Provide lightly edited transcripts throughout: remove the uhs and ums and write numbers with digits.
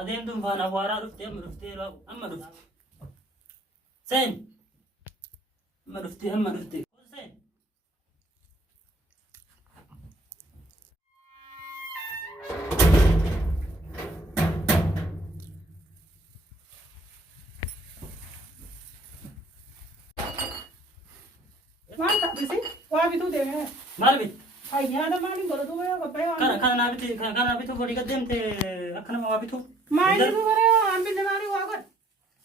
adeemtuun faana awwaaraa dhuftee amma dhufte seen amma dhufte seen maal tabbisi waa bituu deeme maal bit ayyaana maaliin godhatu yoo qophee waan kana bitu godhi gaddeemte akka nama waa bitu maaliin bituu bare hambille maalii waa godha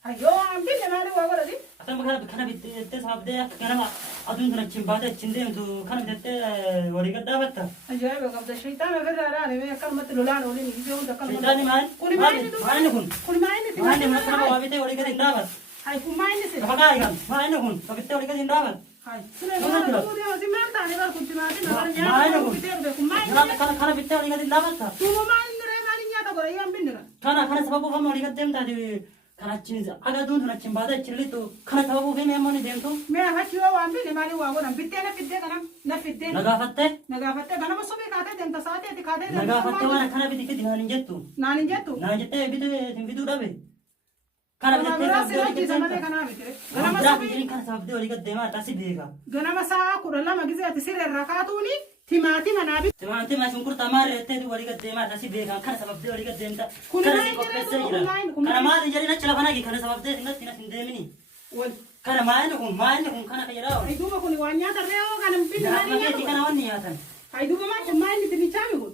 ayyoo hambille maalii waa godhati asama kana bitte sabdee akka ganama aduun tana achiin baatee achiin deemtu kana bitattee walii gadhaabatta ajaa'iba qabda shaytaan ofirraadhaan himee akkanumatti lolaan ooliin gisee hunda akkanumatti shaytaani maal kuni maaliin kun maali akka waa bitee walii gadi hin dhaabat hay kun maaliin si fagaa eegan maali kun bittee walii gadi hin dhaabat hay sune waan ta'uu si maal taane bar kun timaatiin bar nyaata bitee dhufe kun maaliin kana bittee walii gadi hin dhaabatta tuuma maaliin diree maaliin nyaata godha yaa bindira kana sababu fama walii gaddeemtaati kana achiin agaduun tun achiin baatee achiin lixxu kana sababu fama ammoo ni deemtu mee hachi yoo waan binde maalii waa godhan bittee na fiddee kana na fiddee nagaafattee ganama subii kaatee deemta sa'aateeti kaatee deemta nagaafattee waan akkana biti fidi naan hin jettu naan jettee bituu dhabe kana sababdee walii gaddeemaa taasi beeka ganama sa'a 12 gizeeti sirreerra kaatuuni timaatima naa bitu timaatima shunkurtaa maarreetteetu walii gaddeemaa taasi beeka kana sababdee walii gaddeemta kun kana si qopheessee jira kana maali jedhina achi lafa nagi kana sababdee singatti nas hin deemini kana maayini kun kana fayyadaa'u hayduuba kun waan nyaata re'oo kana makeetii kana wanni nyaatan hayduuba maa kun maayini dinnichaami kun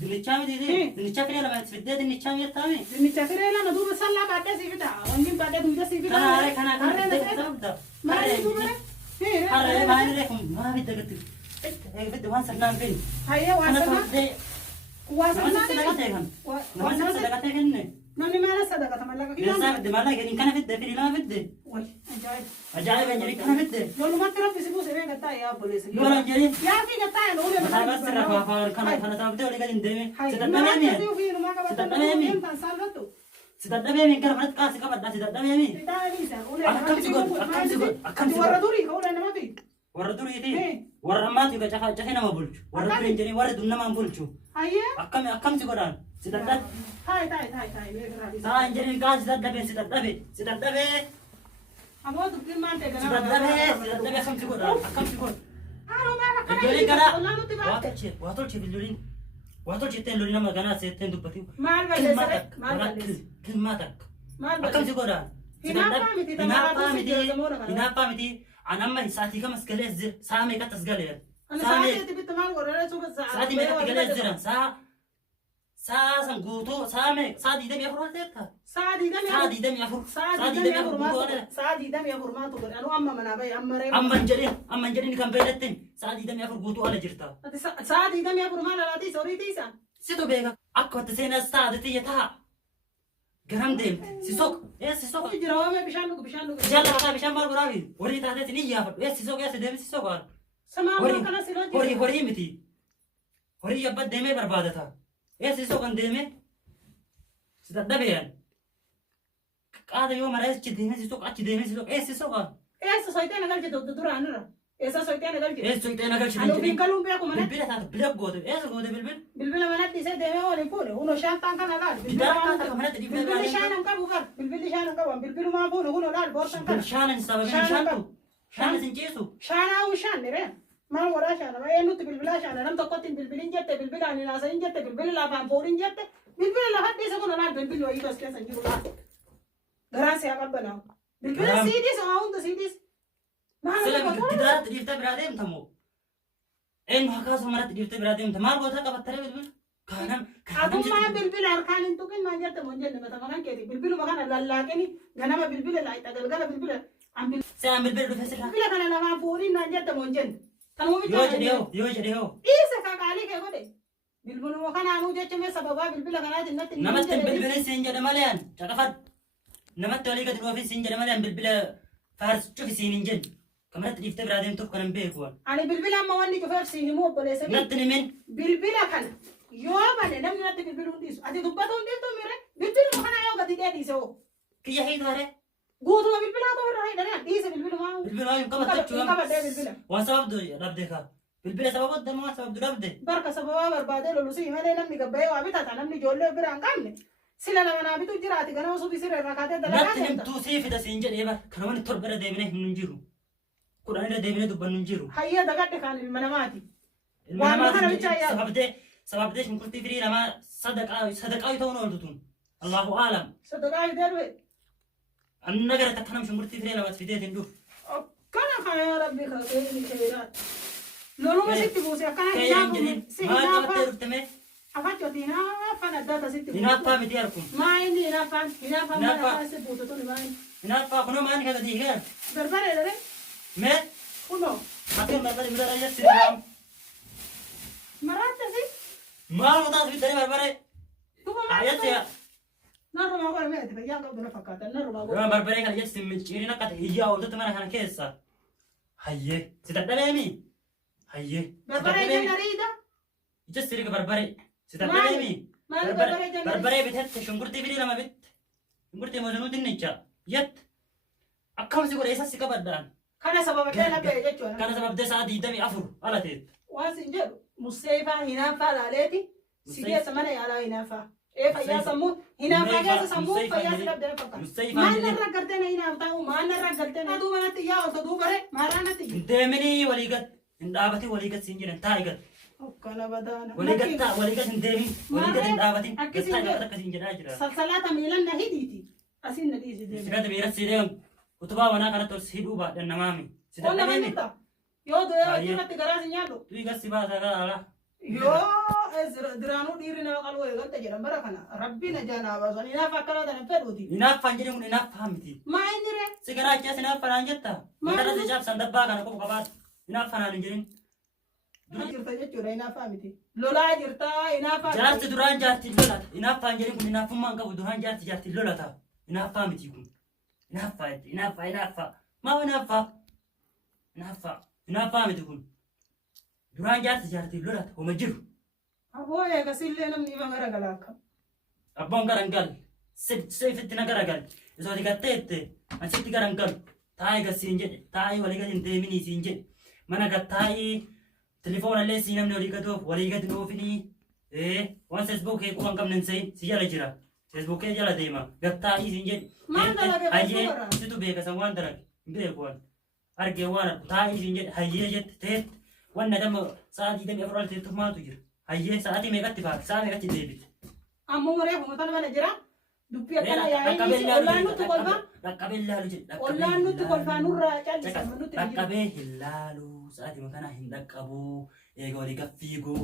dinnichaa miti dinnichaa firee lama fiddee dinnichaa mi'attaami dinnicha firee lama duuba sallaa baadhee sii fida wanni baadhee duuba sii fida kana fiddee sababda maali duuba harree maayini kun maa fidda gatti fidde waan sirnaan fin hayyee waan kana sirnaan sababdee waan nama sirnaan sadaqatee kan nama sadaqatee kenne namni maala sadaqata mallaqa keessaa fidde maallaa gadiin kana fidde firii lama fidde way ajaa'iba jedhii kana fidde lolumatti rabbi si buuse mee gattaa yaa obboleessa yoo lan jedhin yaa fi gattaa yaa ulee mataa bas irra faafaa kana sababdee walii gadi hin deeme si dadhabee mi'a si dadhabee mi'a gara manatti qaasi qabadhaa si dadhabee mi'a akkamsi godhu warra duriiti warra ammaatu egaa cafee nama bulchu warra durii hin jedhin warra dunnamaan bulchu akkamsi godhaan si dadhabe saa hin jedhin qaasi si dadhabee akkamsi godhaan akkamsi godhu ijoolleen garaa waa tolche billuliin waa tolchettee lolii nama ganaa seetteen dubbatu kilmaa takka akkamsi godhaan hinaaffaa miti anamma sa'aatii kamas galees jira sa'a meeqattas galeera sa'aatii meeqatti galees jira sa'a san guutuu sa'a 24 teetta sa'a 24 amma hin jedhin kan beelettin sa'a 24 guutuu ala jirta situ beeka akka watti seenas taate xiyya ta'a garam deemte si soqa bishaan lafataa bishaan maal godhaafi horii taatee sin iyyaafadhu si soqa si deemi si soqaan horii miti horii yabba deemee barbaadata si soqan deeme si dadhabeen qaada yoo mara achi deeme si soqa achi deeme si soqa si soqa soyteen agalche duraanirra eessa soyteen agalche soyteen agalche anuufiin galuun beeku mana bilbila taate bila goote goote bilbila manatti isee deemee waliin fuudhe uno shantaan kana laal bilbilli shaanan qabu gar bilbilli shaanan qabu bilbilumaa fuudhe uno laal boorsan kana shaanan sababeen shaantu shaanan sin ciisu shaanaa shaanni ree maal godhaa shaana eenyutti bilbilaa shaana nam tokkotti bilbilin jette bilbilaan hinaasayin jette bilbili lafaan fuudhin jette bilbili lafatti isa kuna laal bilbili wayii tos keessa jiru laal garaa siyaa qabbanaa bilbila siidis haa hunda siidis sila gidaratti dhiiftee biraa deemtamoo eenyu akkasuma maratti dhiiftee biraa deemta maal gootaa qabattaree bilbila Adummaa bilbila harkaan hin tuqin maan jette mon jenne mata makan keeti bilbiluma kana lallaaqini ganama bilbila laayita galgala bilbila se'an bilbila dhufe sirraa bilbila kana lamaan fuudhin naan jette mon jenne yoo jedhe hoo dhiise kakaalii kee godhe bilbiluma kanaanuu jechuun sababaa bilbila kanaatiin natti namatti bilbilin siin jedhe malee an caqafadhu namatti walii gadi dhufi siin jedhe malee an bilbila faarsuuf siin hin jenne kamarratti dhiiftee biraa deemtuuf kan hin beeku ani bilbila amma wanni cufeef siin himuu obboleessa natti nimin bilbila kana yoo bane namni natti bilbiluu dhiisu ati dubbatu dhiisu mire bilbiluma kana yoo gadi dhiise hoo kiyya hiitaare guutuma bilbilaa ta'uu irraa hidhanii dhiise bilbilumaa bilbilaa hin qabatachuu qabadhee bilbila waan sababdu dhabde kaa bilbila sababa dammaa sababdu dhabde barka sababaa barbaadee lolusii malee namni gabbayee waa bitata namni ijoollee bira hin qabne sila nama naa bitu jiraati ganama subii siree irraa kaatee Natti dalagaa himtuu sii fida siin jedhee bara kana wanni torba irra deebinee himnu hin jiru. Kudhan irra deebinee dubbannu hin jiru. hayyee dagadhe kaan ilma namaati. Ilma Waan namaa kana bichaa yaadu. sababdee shunkurtii firii namaa sadaqaa ta'uun ooltu tun. Allahu aalam. Sadaqaa fidee dhufe. Anna gara takka nam shunkurtii firii namaa fidee hin dhufu. Akkana kaa yaa rabbi kaa keenya keeraa. Loluma sitti buuse akkana Keeyyan hinaafu jedhin si maal qabattee hinaafa. dhuftame Afachooti hinaaffaan adda akka sitti buuse. hinaaffaa miti harkum. Maa inni hinaaffaan hinaaffaan mana Hinaaffaa. kaasee buute tuni maa inni. Hinaaffaa kunoo maani kaza diigan. Barbaree dare Mee kunoo akka barbare bira rayya sirraam. maraatti si Maal mataas bitanii barbare. tuba Ayyaatti yaa. narrumaa godha meeti fayyaa qabdu na fakkaatan narrumaa godha. Yoo barbare kana jechi simmichiiriin akka ta'e iyyaa ooltutti mana kana keessa. Hayyee si dadhabeemi. Hayyee. Barbaree jenna riida. Ija sirriga barbare. Si dadhabeemi. Maali barbaree jenna riida. Barbare bitatti shunkurtii fidii lama bitti. Shunkurtii mootinuu dinnicha. Yatti. Akkamsi godhe isa si qabaddaan. Kana sababadee na ba'e jechuudha. Kana sababdee sa'a 24 ala ta'etti. Waan sin jedhu musseefaa hinaaffaa laaleeti si keessa mana yaalaa hinaaffaa. Fayyaa sammuu hinaaffaa keessa sammuu fayyaa si dhabdee fakkaata. Mustaifaan Maal jedhee. narra gartee na hinaaf ta'u maal narra gartee na duuba natti yaa otoo duubare maaraa natti Hin deeminii walii gat. Hin dhaabatin walii gat siin jedhan taa'i gat. akkana badaana. Walii gat ta'a walii gat hin deemin. Walii gat hin dhaabatin. Akkasiin Gat jedhu. ta'a akkasiin jedhaa jira. Salsalaata miilan na hidhiiti. Asiin na dhiisi deemu. Sigata biiras si deemu. Utubaa wanaa kanatti ol si hidhuu baadhan namaami. Si Qonna dadhabeemi. manutta yoo du'ee Baay'ee. hojii garaa si nyaadhu. Tuyi gas si baasaa gara alaa. Yoo diraanuu dhiirri nama qaluu eegalte jedhan bara kana rabbiin ajaanaa baasan hinaaf akkana tana fedhuuti. Hinaaffaan jedhamu hinaaffaa miti. Maa inni ree? Si garaa achi as hinaaffanaan jetta. Maal? Matara si caabsan dabbaa kana qofa qabaatu. Hinaaffanaan hin jedhin. Jirta jechuudha hinaaffaa miti. Lolaa jirta hinaaffaa. Jaarti duraan jaartiin lolata. Hinaaffaan jedhin kun hinaaffummaan qabu duraan jaarti jaartiin lolata. Hinaaffaa miti kun. Hinaaffaa jetti. Hinaaffaa hinaaffaa. Maa hinaaffaa? Hinaaffaa. Hinaaffaa miti kun. Duraan jaarti jaartiin lolata. Homa jiru. Aboo eegasillee namni ifa garagalaa akka. Abboon garagal. Seefitti na garagal. Isooti gatteette. Ansitti garagal. Taa'ee gasiin jedhe. Taa'ee walii gadi hin deeminii siin jedhe. Mana gattaa'ee. Telefoona illee si namni walii gadi oofu. Walii gadi oofinii. Waan feesbuukee quban qabne hin sehin. Si jala jira. Feesbuukee jala deema. Gattaa'ii siin jedhe. Maal dalage Hayyee. feesbuukarraa? Situ beekasan waan dalage. Hin beeku waan. Argee waan argu. Taa'ii siin jedhe. Hayyee jette teette. Wanna damma sa'aatii 24 ol teettuuf maaltu jira? Hayyee sa'aatii meeqatti faati? Sa'a meeqatti deebite? Ammoo maree humatan mana jira. Dubbii akkana yaa'ii ollaan nutti kolfaa. Dhaqqabee ilaalu jedhe. Ollaan nutti kolfaa nurraa callisan nutti biyyu. Dhaqqabee hin laalu. Sa'aatii kana hin dhaqqabu. Eega walii gaffiigu.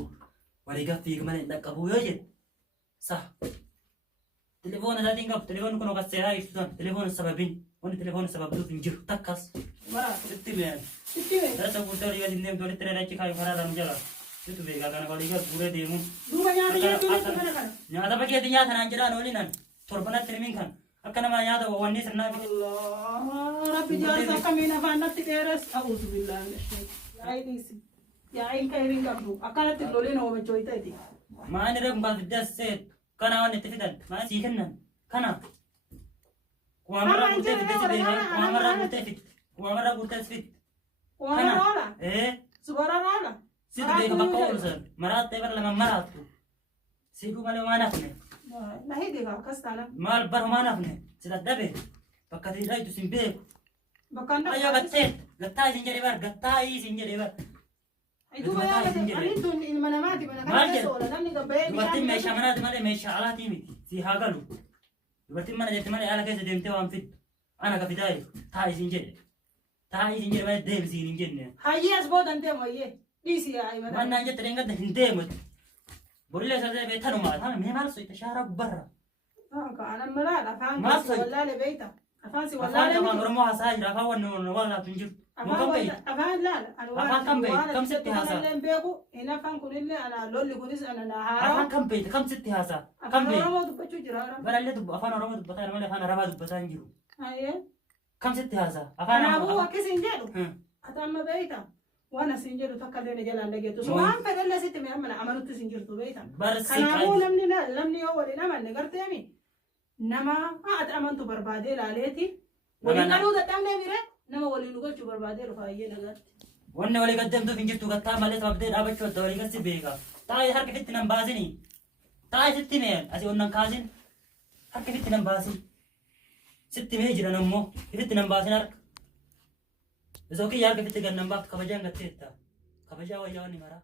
Walii gaffiigu malee hin dhaqqabu yoo jedhe. Sa. Telefoona isaatiin qabu. Telefoonni kun okas seeraa ibsutan. Telefoona sababin. Wanni telefoona sababduuf hin jiru. Takkas. Maraatu. Sitti beekan. Sitti mee. Gara sabuutti walii gadi hin deemtu walitti reerachi kaayu karaa lamu jala. Situ beekaa kana walii gadi fuudhee deemu. Duuba nyaata jechuun itti mana kana. Nyaata bakkeetti nyaata naan jedhaan oolinan. Torbanatti himin kan. Akka nama nyaata wanni sirnaa fi Allah rabbi jaarsa akkamiin afaan natti dheeres ta'uutu billaa. Yaa'ii dhiisi. Yaa'iin kayriin qabdu. Akkanatti loliin oomachoo ta'eti. maan irra kun baafiddas seet kana waan itti fidan maan sii kennan kana. Kuwaamarraa guutee fidde si beekaa. Kuwaamarraa guutee fidde. Kuwaamarraa guutee fidde. Waan roola. Subara roola. Situ beeka bakka oolsan. Maraattee bara lama maraattu. Siiduu malee waan hafne. Na hidhi akkas taana. Maal barumaan hafne. Si dadhabe. Bakka tiidhaayitu sin beeku. Bakka Ayyoo gatteet. Gattaa isin jedhee bar. Gattaa isin jedhee bar. Duuba yaadate ani tun ilma namaati mana kana keessa oola namni gabbee Dubartiin meeshaa manaati malee meeshaa alaatii miti. Si haa galu. Dubartiin mana jetti malee ala keessa deemtee waan fiddu. Ana ka fidaayi. Taa isin jedhe. Taa isin jedhe malee deebisiin hin jenne. hayyee as boodan deemu hayyee dhiisi yaa'ii mana. Mannaan jette dheengadda hin deemu. Borillee isaa ta'e beektanumaa. Tana mee maal so'ite shaaraa gubbarra. Kaanan malaadha afaan Maal si fa'i? wallaale beeyta. Afaan si Afaan wallaale afaan miti. Oromoo haasaa jira. Afaan wanni wallaatu hin jiru. Mukaan fa'i. Afaan laala. Afaan kam beeyta? Kam sitti haasaa? Afaan beeku hin afaan kunillee ana lolli kunis ana na Afaan haaraa. kam beeyta? Kam sitti haasaa? Kam Afaan beeyta? Oromoo dubbachuu jira haaraa. Barallee afaan Oromoo dubbataa malee afaan Arabaa dubbataa hin jiru. Hayyee. Kam sitti haasaa? Afaan Kanaafuu Oromoo. akkasiin jedhu. Ati amma beeyta. Waan asiin jedhu takka illee na jalaan dhageettu. So waan fedhallee sitti mee amma amanutti sin jirtu beeyta. Barsi Kanaafuu qaadi. namni yoo waliin amanne garteemi nama ati amantu barbaadee laaleeti Nama waliin na- galuu dadhabnee mire nama waliin nu galchuu barbaadee dhufa hayyee nagaatti. Wanni walii gaddeemtuuf hin jirtu gattaa malee sababdee dhaabachuu adda walii gadi beeka. Taa'ee harka fitti nan baasini. Taa'ee sitti mee asii onnan kaasin. harka ifitti nan baasin. Sitti mee jiran ammoo ifitti nan baasin harka. Isoo kiyya harka ifitti gan nan baaftu kabajaan gatteetta. Kabajaa wayyaa wanni maraa.